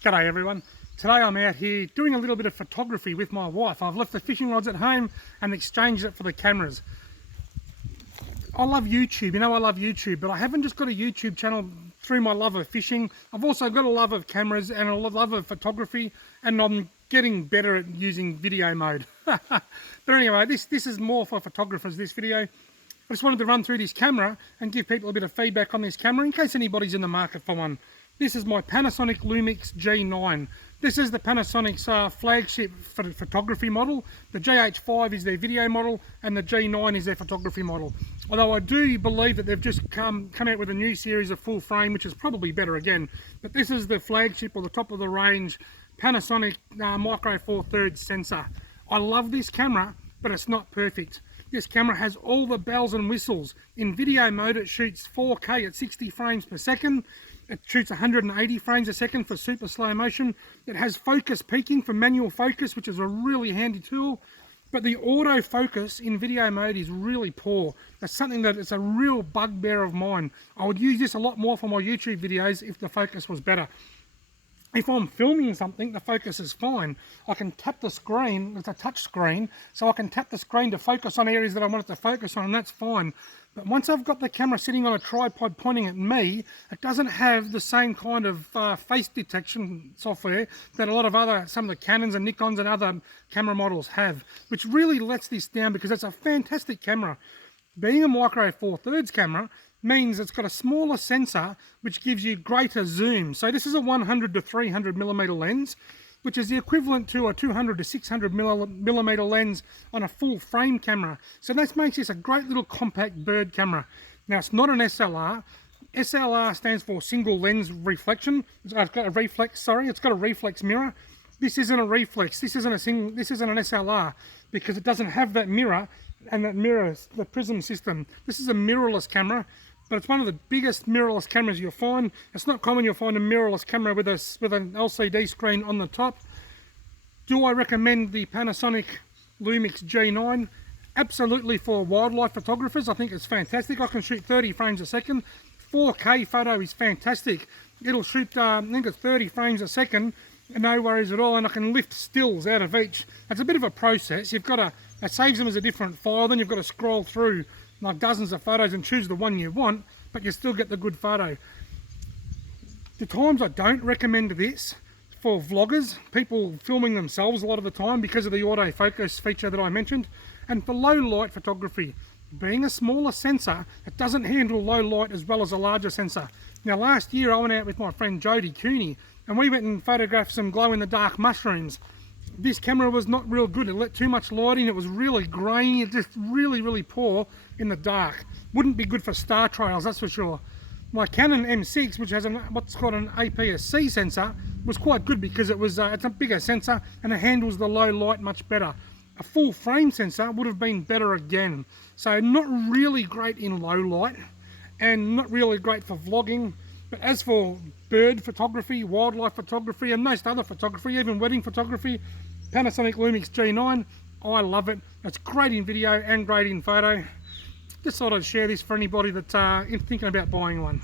G'day everyone. Today I'm out here doing a little bit of photography with my wife. I've left the fishing rods at home and exchanged it for the cameras. I love YouTube, you know I love YouTube, but I haven't just got a YouTube channel through my love of fishing. I've also got a love of cameras and a love of photography, and I'm getting better at using video mode. But anyway, this is more for photographers, this video. I just wanted to run through this camera and give people a bit of feedback on this camera in case anybody's in the market for one. This is my Panasonic Lumix G9. This is the Panasonic's flagship photography model. The GH5 is their video model and the G9 is their photography model. Although I do believe that they've just come out with a new series of full frame, which is probably better again. But this is the flagship or the top of the range Panasonic Micro Four Thirds sensor. I love this camera, but it's not perfect. This camera has all the bells and whistles. In video mode it shoots 4K at 60 frames per second. It shoots 180 frames a second for super slow motion. It has focus peaking for manual focus, which is a really handy tool. But the autofocus in video mode is really poor. That's something that is a real bugbear of mine. I would use this a lot more for my YouTube videos if the focus was better. If I'm filming something, the focus is fine. I can tap the screen, it's a touch screen, so I can tap the screen to focus on areas that I want it to focus on, and that's fine. But once I've got the camera sitting on a tripod pointing at me, it doesn't have the same kind of face detection software that a lot of some of the Canons and Nikons and other camera models have, which really lets this down because it's a fantastic camera. Being a Micro Four Thirds camera means it's got a smaller sensor which gives you greater zoom. So this is a 100 to 300 millimeter lens, which is the equivalent to a 200 to 600 millimeter lens on a full frame camera. So that makes this a great little compact bird camera. Now it's not an SLR. SLR stands for single lens reflection. It's got a reflex, it's got a reflex mirror. This isn't a reflex, this isn't an SLR because it doesn't have that mirror, and that mirror, the prism system. This is a mirrorless camera, but it's one of the biggest mirrorless cameras you'll find. It's not common you'll find a mirrorless camera with an LCD screen on the top. Do I recommend the Panasonic Lumix G9? Absolutely, for wildlife photographers. I think it's fantastic. I can shoot 30 frames a second. 4K photo is fantastic. It'll shoot, I think it's 30 frames a second, and no worries at all, and I can lift stills out of each. It's a bit of a process. You've got to, it saves them as a different file, then you've got to scroll through like dozens of photos and choose the one you want, but you still get the good photo. The times I don't recommend this for vloggers, people filming themselves a lot of the time because of the autofocus feature that I mentioned, and for low light photography. Being a smaller sensor, it doesn't handle low light as well as a larger sensor. Now last year I went out with my friend Jody Cooney and we went and photographed some glow in the dark mushrooms. This camera was not real good. It let too much light in. It was really grainy. It just really poor in the dark. Wouldn't be good for star trails, that's for sure. My Canon M6, which has what's called an APS-C sensor, was quite good because it's a bigger sensor and it handles the low light much better. A full frame sensor would have been better again. So not really great in low light and not really great for vlogging. But as for bird photography, wildlife photography, and most other photography, even wedding photography, Panasonic Lumix G9, I love it. It's great in video and great in photo. Just thought I'd share this for anybody that's thinking about buying one.